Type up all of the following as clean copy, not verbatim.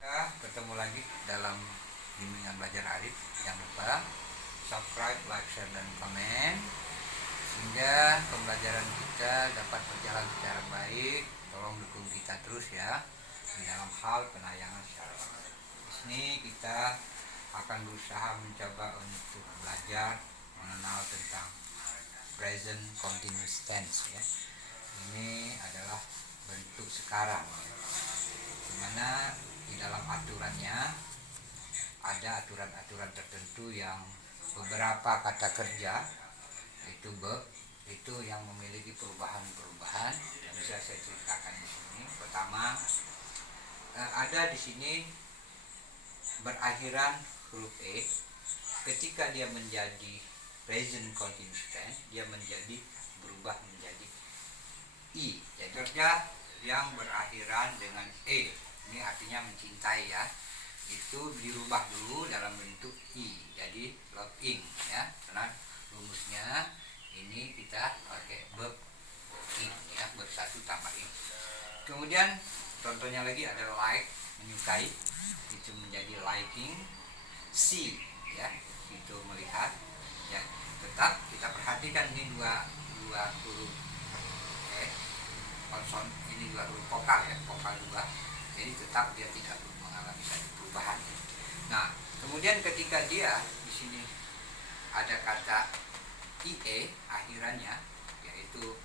Ketemu lagi dalam bimbingan belajar Arif. Jangan lupa subscribe, like, share, dan komen sehingga pembelajaran kita dapat berjalan secara baik. Tolong dukung kita terus ya di dalam hal penayangan secara online. Di sini kita akan berusaha mencoba untuk belajar mengenal tentang present continuous tense ya. Ini adalah bentuk sekarang ya, dimana di dalam aturannya ada aturan-aturan tertentu yang beberapa kata kerja itu verb itu yang memiliki perubahan-perubahan yang bisa saya ceritakan di sini. Pertama, ada di sini berakhiran huruf e. Ketika dia menjadi present continuous tense, dia berubah menjadi i. Jadi kerja yang berakhiran dengan e, ini artinya mencintai ya, itu dirubah dulu dalam bentuk i, jadi loving ya, karena rumusnya ini kita pakai verb ing ya, bersatu tambah ing. Kemudian contohnya lagi ada like, menyukai, itu menjadi liking. See ya, itu melihat ya. Tetap kita perhatikan ini dua huruf konson, ini dua huruf vokal ya, vokal dua. Jadi tetap dia tidak mengalami satu perubahan. Nah, kemudian ketika dia di sini ada kata ie akhirannya, yaitu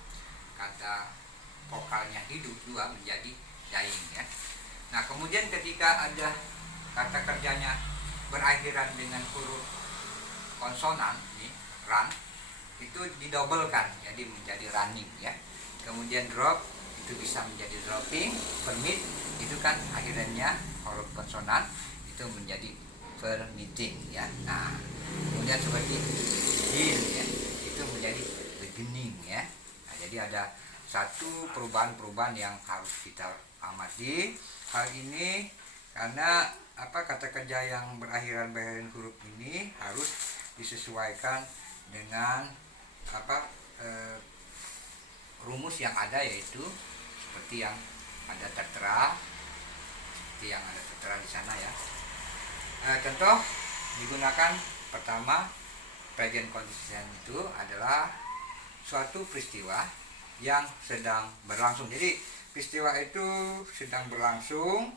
kata vokalnya hidup dua menjadi dying ya. Nah, kemudian ketika ada kata kerjanya berakhiran dengan huruf konsonan, ini run, itu didobelkan jadi menjadi running ya. Kemudian drop itu bisa menjadi dropping, permit itu kan akhirannya huruf konsonan itu menjadi permitting ya. Nah, kemudian seperti begin ya, itu menjadi beginning ya. Nah, jadi ada satu perubahan-perubahan yang harus kita amati hal ini, karena kata kerja yang berakhiran huruf ini harus disesuaikan dengan rumus yang ada, yaitu seperti yang ada tertera, di sana ya. Contoh digunakan pertama, present continuous tense itu adalah suatu peristiwa yang sedang berlangsung. Jadi peristiwa itu sedang berlangsung,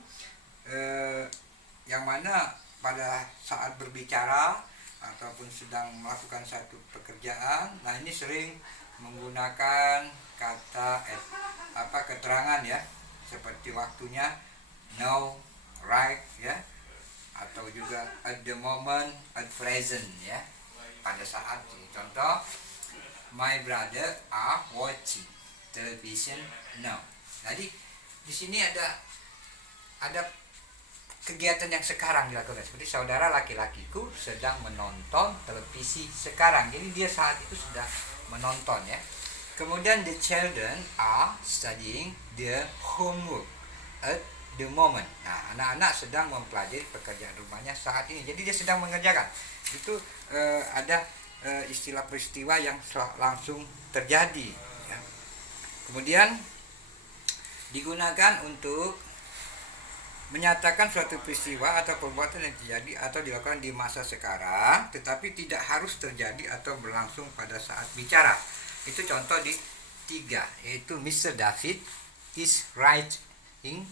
yang mana pada saat berbicara ataupun sedang melakukan satu pekerjaan. Nah, ini sering menggunakan kata keterangan ya, seperti waktunya now, right ya, atau juga at the moment, at present ya, pada saat ini. Contoh, my brother are watching television now. Jadi di sini ada kegiatan yang sekarang dilakukan, seperti saudara laki-lakiku sedang menonton televisi sekarang. Jadi dia saat itu sudah menonton ya. Kemudian the children are studying their homework at the moment. Nah, anak-anak sedang mempelajari pekerjaan rumahnya saat ini. Jadi dia sedang mengerjakan. Itu ada istilah peristiwa yang langsung terjadi ya. Kemudian digunakan untuk menyatakan suatu peristiwa atau perbuatan yang terjadi atau dilakukan di masa sekarang, tetapi tidak harus terjadi atau berlangsung pada saat bicara. Itu contoh di 3, yaitu Mr. David is writing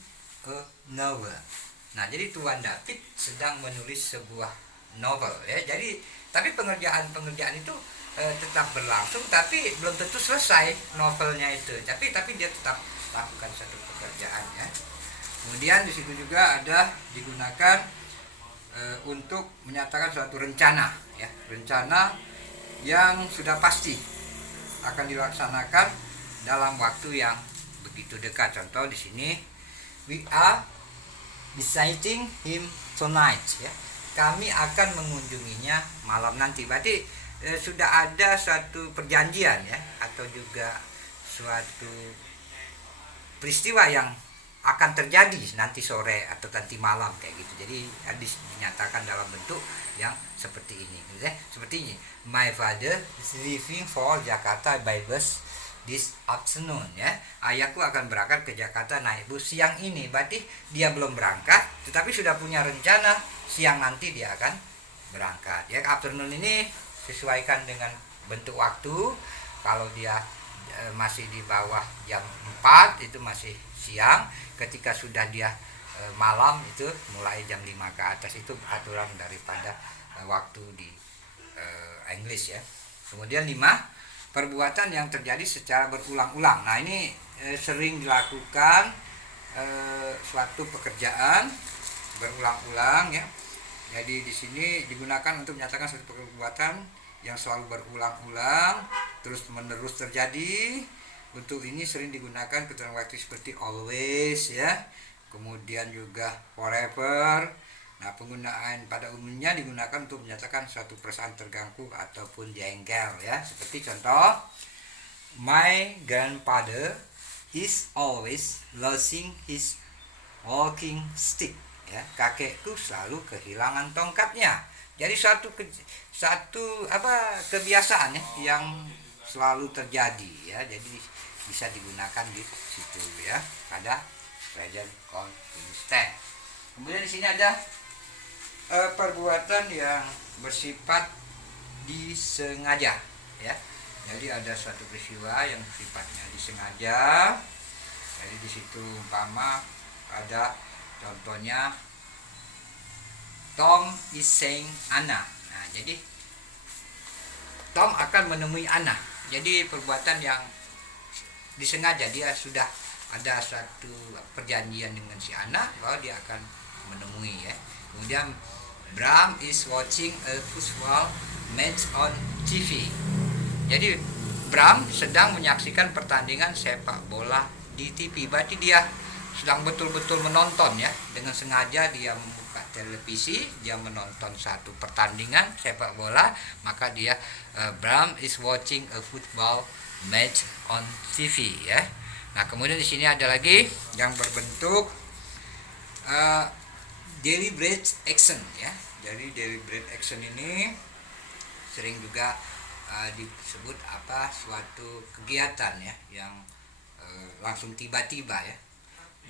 a novel. Nah, jadi Tuan David sedang menulis sebuah novel ya. Jadi tapi pengerjaan itu tetap berlangsung, tapi belum tentu selesai novelnya itu. Tapi dia tetap lakukan satu pekerjaan ya. Kemudian di situ juga ada digunakan untuk menyatakan suatu rencana ya, rencana yang sudah pasti akan dilaksanakan dalam waktu yang begitu dekat. Contoh di sini, we are visiting him tonight ya. Kami akan mengunjunginya malam nanti. Berarti sudah ada suatu perjanjian ya, atau juga suatu peristiwa yang akan terjadi nanti sore atau nanti malam kayak gitu. Jadi dinyatakan dalam bentuk yang seperti ini, gitu ya. Seperti ini, my father is leaving for Jakarta by bus this afternoon ya. Ayahku akan berangkat ke Jakarta naik bus siang ini. Berarti dia belum berangkat, tetapi sudah punya rencana siang nanti dia akan berangkat. Ya, afternoon ini sesuaikan dengan bentuk waktu. Kalau dia masih di bawah jam 4 itu masih siang. Ketika sudah dia malam itu mulai jam 5 ke atas, itu aturan daripada waktu di English ya. Kemudian 5, perbuatan yang terjadi secara berulang-ulang. Nah, ini sering dilakukan suatu pekerjaan berulang-ulang ya. Jadi di sini digunakan untuk menyatakan suatu perbuatan yang selalu berulang-ulang terus-menerus terjadi. Untuk ini sering digunakan keterangan waktu seperti always ya. Kemudian juga forever. Nah, penggunaan pada umumnya digunakan untuk menyatakan suatu perasaan terganggu ataupun jengkel ya. Seperti contoh, my grandfather is always losing his walking stick ya. Kakekku selalu kehilangan tongkatnya. Jadi suatu kebiasaan ya yang selalu terjadi ya. Jadi bisa digunakan di situ ya pada present continuous tense. Kemudian di sini ada perbuatan yang bersifat disengaja ya. Jadi ada suatu peristiwa yang sifatnya disengaja. Jadi di situ umpama ada contohnya Tom is saying Anna. Nah, jadi Tom akan menemui Anna. Jadi perbuatan yang disengaja, dia sudah ada suatu perjanjian dengan si Anna bahwa dia akan menemui ya. Kemudian Bram is watching a football match on TV. Jadi Bram sedang menyaksikan pertandingan sepak bola di TV. Berarti dia sedang betul-betul menonton ya. Dengan sengaja dia membuka televisi, dia menonton satu pertandingan sepak bola, maka dia Bram is watching a football match on TV ya. Nah, kemudian di sini ada lagi yang berbentuk deliberate action ya. Jadi deliberate action ini sering juga disebut suatu kegiatan ya yang langsung tiba-tiba ya.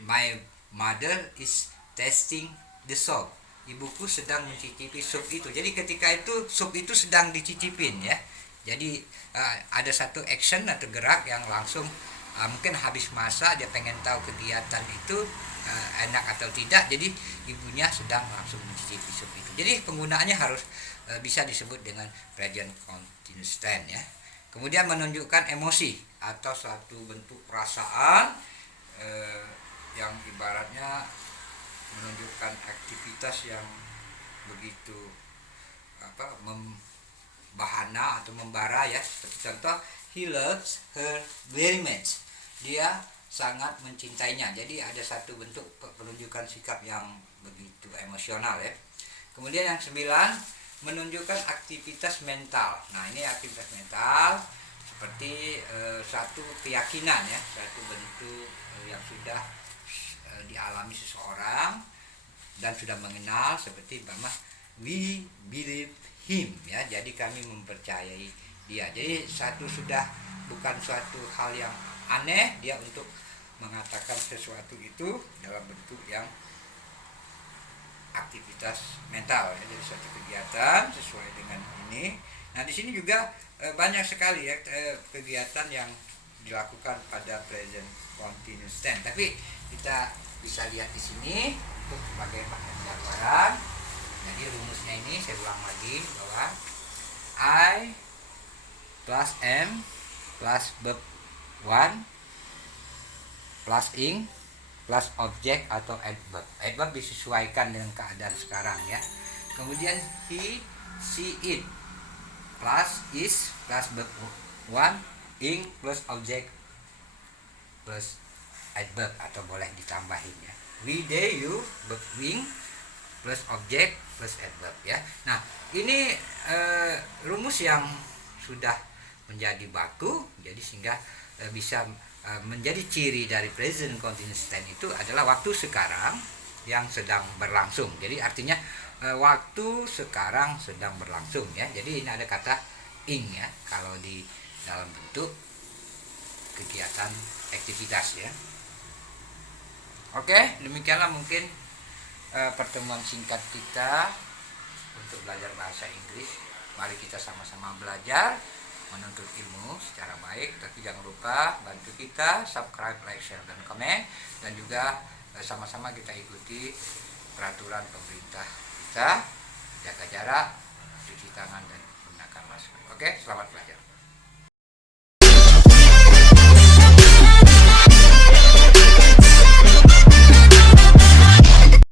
My mother is tasting the soup. Ibuku sedang mencicipi sup itu. Jadi ketika itu sup itu sedang dicicipin ya. Jadi ada satu action atau gerak yang langsung mungkin habis masak, dia pengen tahu kegiatan itu enak atau tidak, jadi ibunya sedang langsung mencicipi sup itu. Jadi penggunaannya harus bisa disebut dengan present continuous tense ya. Kemudian menunjukkan emosi atau suatu bentuk perasaan yang ibaratnya menunjukkan aktivitas yang begitu membahana atau membara ya. Seperti contoh, he loves her very much. Dia sangat mencintainya. Jadi ada satu bentuk penunjukan sikap yang begitu emosional ya. Kemudian yang 9, menunjukkan aktivitas mental. Nah, ini aktivitas mental seperti satu keyakinan ya, satu bentuk yang sudah dialami seseorang dan sudah mengenal, seperti bahwa we believe him ya. Jadi kami mempercayai dia. Jadi sudah bukan suatu hal yang aneh dia untuk mengatakan sesuatu itu dalam bentuk yang aktivitas mental ya. Jadi suatu kegiatan sesuai dengan ini. Nah, di sini juga banyak sekali ya kegiatan yang dilakukan pada present continuous tense. Tapi kita bisa lihat di sini untuk sebagai pembelajaran. Jadi rumusnya ini saya ulang lagi bahwa I plus M plus verb 1 plus ing plus objek atau adverb. Adverb disesuaikan dengan keadaan sekarang ya. Kemudian he, she, it plus is plus verb 1 ing plus objek plus adverb atau boleh ditambahin ya. We, they, you, verb wing plus objek plus adverb ya. Nah, ini rumus yang sudah menjadi baku, jadi sehingga bisa menjadi ciri dari present continuous tense itu adalah waktu sekarang yang sedang berlangsung. Jadi artinya waktu sekarang sedang berlangsung ya. Jadi ini ada kata ing ya. Kalau di dalam bentuk kegiatan aktivitas ya. Oke, demikianlah mungkin pertemuan singkat kita untuk belajar bahasa Inggris. Mari kita sama-sama belajar menuntut ilmu secara baik, tapi jangan lupa bantu kita subscribe, like, share, dan komen, dan juga sama-sama kita ikuti peraturan pemerintah kita, jaga jarak, cuci tangan, dan gunakan masker. Oke, selamat belajar.